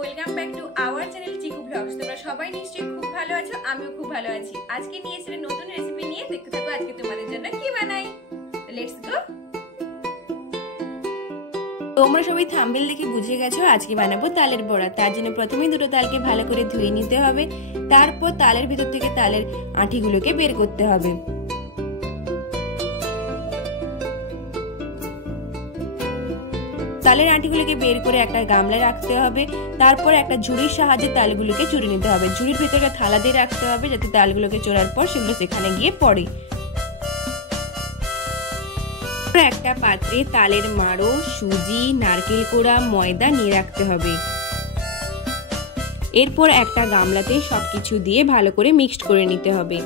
Welcome back to our channel Chiku vlogs. তোমরা সবাই নিশ্চয়ই খুব ভালো আছো, আমিও খুব ভালো আছি। আজকে নিয়ে এসেছি নতুন রেসিপি নিয়ে, দেখতে থাকো আজকে তোমাদের জন্য কি বানাই। Let's go. তোমরা সবাই থাম্বনেল দেখে বুঝে গেছো আজকে বানাবো তালের বড়া। তার জন্য প্রথমেই দুটো তালকে ভালো করে ধুয়ে নিতে হবে, তারপর তালের ভিতর থেকে তালের আঁটিগুলোকে বের করতে হবে। তালের আঁটিগুলোকে বের করে একটা গামলায় রাখতে হবে, তারপর একটা ঝুড়ির সাহায্যে তালগুলোকে চুরে নিতে হবে। ঝুড়ির ভেতরে থালা দিয়ে রাখতে হবে যাতে তালগুলোকে চোরার পর সেগুলো সেখানে গিয়ে পড়ে। একটা পাত্রে তালের মাড়ো, সুজি, নারকেল কোড়া, ময়দা নিয়ে রাখতে হবে। এরপর একটা গামলাতে সবকিছু দিয়ে ভালো করে মিক্সড করে নিতে হবে।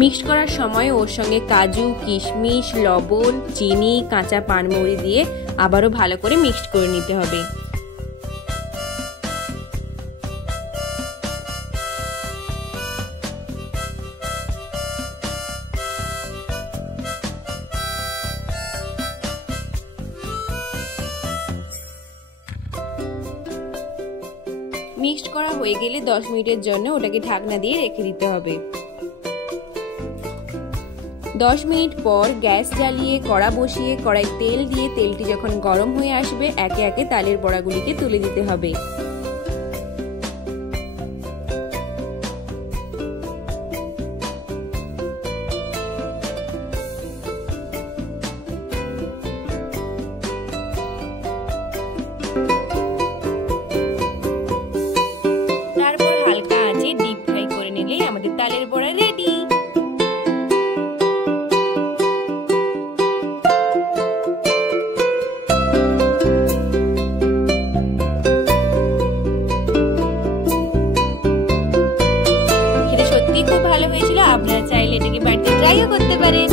মিক্স করার সময় ওর সঙ্গে কাজু, কিশমিশ, লবণ, চিনি, কাঁচা পানমৌরি দিয়ে আবারও ভালো করে মিক্সড করে নিতে হবে। মিক্সড করা হয়ে গেলে 10 মিনিটের জন্য ওটাকে ঢাকনা দিয়ে রেখে দিতে হবে। 10 মিনিট পর গ্যাস জ্বালিয়ে কড়া বসিয়ে কড়াই তেল দিয়ে তেলটি যখন গরম হয়ে আসবে একে একে তালের বড়াগুলিকে তুলে দিতে হবে। তারপর হালকা আঁচে ডিপ ফ্রাই করে নিলেই আমাদের তালের বড়া রেডি। খুব ভালো হয়েছিল, আপনারা চাইলে এটাকে বাড়িতে ট্রাইও করতে পারেন।